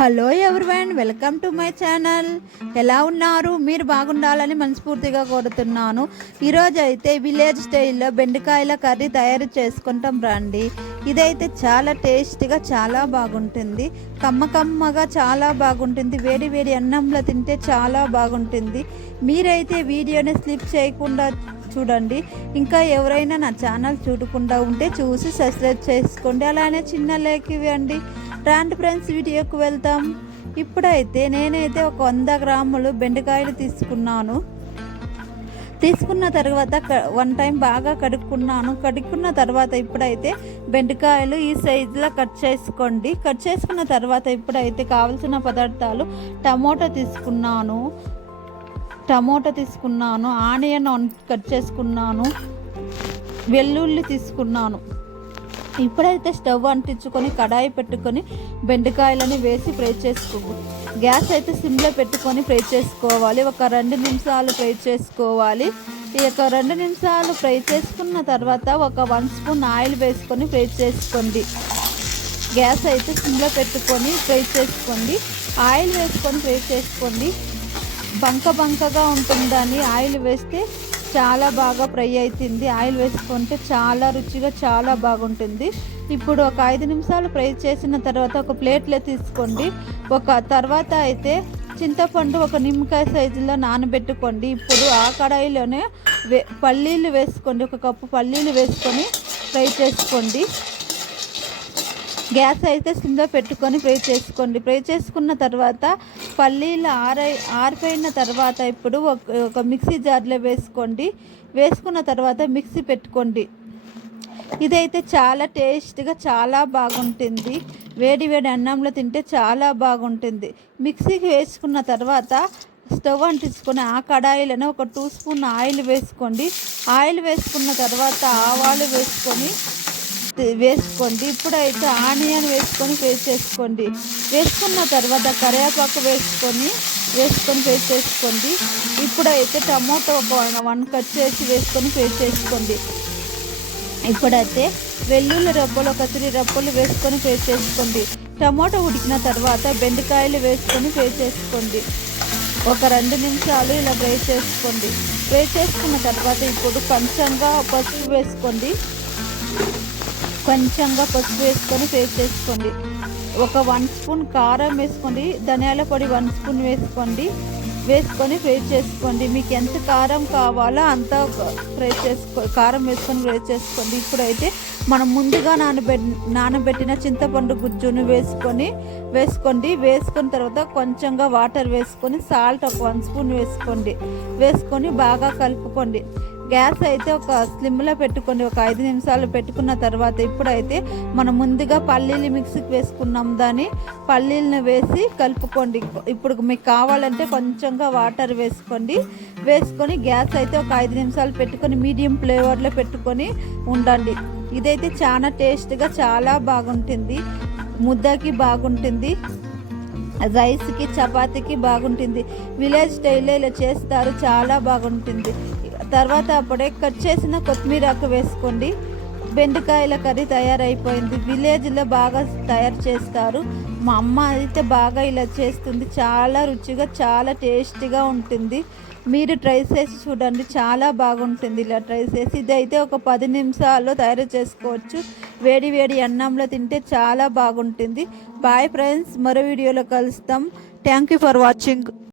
Hello everyone welcome to my channel. ఎలా ఉన్నారు? మీరు బాగుండాలని మనస్ఫూర్తిగా కోరుతున్నాను. ఈరోజు అయితే విలేజ్ స్టైల్లో బెండకాయల కర్రీ తయారు చేసుకుంటాం రండి. ఇదైతే చాలా టేస్టీగా చాలా బాగుంటుంది. కమ్మ కమ్మగా చాలా బాగుంటుంది. వేడి వేడి అన్నంలో తింటే చాలా బాగుంటుంది. మీరైతే వీడియోని స్లిప్ చేయకుండా చూడండి. ఇంకా ఎవరైనా నా ఛానల్ చూడకుండా ఉంటే చూసి సబ్స్క్రైబ్ చేసుకోండి. అలానే చిన్న లేక్ ఇవ్వండి. ట్రాండ్ ఫ్రెండ్స్ వీడియోకి వెళ్తాం ఇప్పుడైతే నేనైతే ఒక వంద గ్రాములు బెండకాయలు తీసుకున్నాను. తీసుకున్న తర్వాత వన్ టైం బాగా కడుక్కున్నాను. కడుక్కున్న తర్వాత ఇప్పుడైతే బెండకాయలు ఈ సైజులో కట్ చేసుకోండి. కట్ చేసుకున్న తర్వాత ఇప్పుడైతే కావలసిన పదార్థాలు టమోటా తీసుకున్నాను. టమోటా తీసుకున్నాను. ఆనియన్ కట్ చేసుకున్నాను. వెల్లుల్లి తీసుకున్నాను. ఇప్పుడైతే స్టవ్ అంటించుకొని కడాయి పెట్టుకొని బెండకాయలని వేసి ఫ్రై చేసుకో. గ్యాస్ అయితే సిమ్లో పెట్టుకొని ఫ్రై చేసుకోవాలి. ఒక రెండు నిమిషాలు ఫ్రై చేసుకోవాలి. ఈ యొక్క రెండు నిమిషాలు ఫ్రై చేసుకున్న తర్వాత ఒక వన్ స్పూన్ ఆయిల్ వేసుకొని ఫ్రై చేసుకోండి. గ్యాస్ అయితే సిమ్లో పెట్టుకొని ఫ్రై చేసుకోండి. ఆయిల్ వేసుకొని ఫ్రై చేసుకోండి. బంక బంకగా ఉంటుందని ఆయిల్ వేస్తే చాలా బాగా ఫ్రై అవుతుంది ఆయిల్ వేసుకుంటే చాలా రుచిగా చాలా బాగుంటుంది. ఇప్పుడు ఒక ఐదు నిమిషాలు ఫ్రై చేసిన తర్వాత ఒక ప్లేట్లో తీసుకోండి. ఒక తర్వాత అయితే చింతపండు ఒక నిమ్మకాయ సైజులో నానబెట్టుకోండి. ఇప్పుడు ఆ కడాయిలోనే వే పల్లీలు వేసుకోండి. ఒక కప్పు పల్లీలు వేసుకొని ఫ్రై చేసుకోండి. గ్యాస్ అయితే సిమ్లో పెట్టుకొని ఫ్రై చేసుకోండి. ఫ్రై చేసుకున్న తర్వాత పల్లీలు ఆరై ఆరిపోయిన తర్వాత ఇప్పుడు ఒక మిక్సీ జార్లో వేసుకోండి. వేసుకున్న తర్వాత మిక్సీ పెట్టుకోండి. ఇదైతే చాలా టేస్ట్గా చాలా బాగుంటుంది. వేడి వేడి అన్నంలో తింటే చాలా బాగుంటుంది. మిక్సీకి వేసుకున్న తర్వాత స్టవ్ అంటించుకొని ఆ కడాయిలను ఒక టూ స్పూన్ ఆయిల్ వేసుకోండి. ఆయిల్ వేసుకున్న తర్వాత ఆవాలు వేసుకొని వేసుకోండి. ఇప్పుడైతే ఆనియన్ వేసుకొని ఫ్రై చేసుకోండి. వేసుకున్న తర్వాత కరివేపాకు వేసుకొని వేసుకొని పేస్ట్ చేసుకోండి. ఇప్పుడైతే టమోటో ఒక వన్ కట్ చేసి వేసుకొని ఫ్రై చేసుకోండి. ఇప్పుడైతే వెల్లుల్లి రబ్బలు ఒక త్రీ రబ్బలు వేసుకొని ఫ్రై చేసుకోండి. టమాటో ఉడికిన తర్వాత బెండకాయలు వేసుకొని ఫ్రై చేసుకోండి. ఒక రెండు నిమిషాలు ఇలా ఫ్రై చేసుకోండి. ఫ్రై చేసుకున్న తర్వాత ఇప్పుడు కొంచెంగా పసుపు వేసుకోండి. కొంచెంగా పసుపు వేసుకొని పేస్ట్ చేసుకోండి. ఒక వన్ స్పూన్ కారం వేసుకోండి. ధనియాల పొడి వన్ స్పూన్ వేసుకోండి. వేసుకొని ఫ్రై చేసుకోండి. మీకు ఎంత కారం కావాలో అంత ఫ్రై చేసుకో కారం వేసుకొని ఫ్రై చేసుకోండి. ఇప్పుడైతే మనం ముందుగా నానబె నానబెట్టిన చింతపండు గుజ్జును వేసుకొని వేసుకోండి. వేసుకున్న తర్వాత కొంచెంగా వాటర్ వేసుకొని సాల్ట్ ఒక వన్ స్పూన్ వేసుకోండి. వేసుకొని బాగా కలుపుకోండి. గ్యాస్ అయితే ఒక స్లిమ్లో పెట్టుకొని ఒక ఐదు నిమిషాలు పెట్టుకున్న తర్వాత ఇప్పుడైతే మనం ముందుగా పల్లీలు మిక్సీకి వేసుకున్నాం దాన్ని. పల్లీలను వేసి కలుపుకోండి. ఇప్పుడు మీకు కావాలంటే కొంచెంగా వాటర్ వేసుకోండి. వేసుకొని గ్యాస్ అయితే ఒక ఐదు నిమిషాలు పెట్టుకొని మీడియం ఫ్లేవర్లో పెట్టుకొని ఉండండి. ఇదైతే చాలా టేస్ట్గా చాలా బాగుంటుంది. ముద్దకి బాగుంటుంది. రైస్కి చపాతీకి బాగుంటుంది. విలేజ్ స్టైల్లో ఇలా చేస్తారు చాలా బాగుంటుంది. తర్వాత అప్పుడే కట్ చేసిన కొత్తిమీరకు వేసుకోండి. బెండకాయల కర్రీ తయారైపోయింది. విలేజ్లో బాగా తయారు చేస్తారు. మా అమ్మ అయితే బాగా ఇలా చేస్తుంది. చాలా రుచిగా చాలా టేస్టీగా ఉంటుంది. మీరు ట్రై చేసి చూడండి. చాలా బాగుంటుంది ఇలా ట్రై చేసి. ఇదైతే ఒక పది నిమిషాల్లో తయారు చేసుకోవచ్చు. వేడి వేడి అన్నంలో తింటే చాలా బాగుంటుంది. బాయ్ ఫ్రెండ్స్ మరో వీడియోలో కలుస్తాం. Thank you for watching.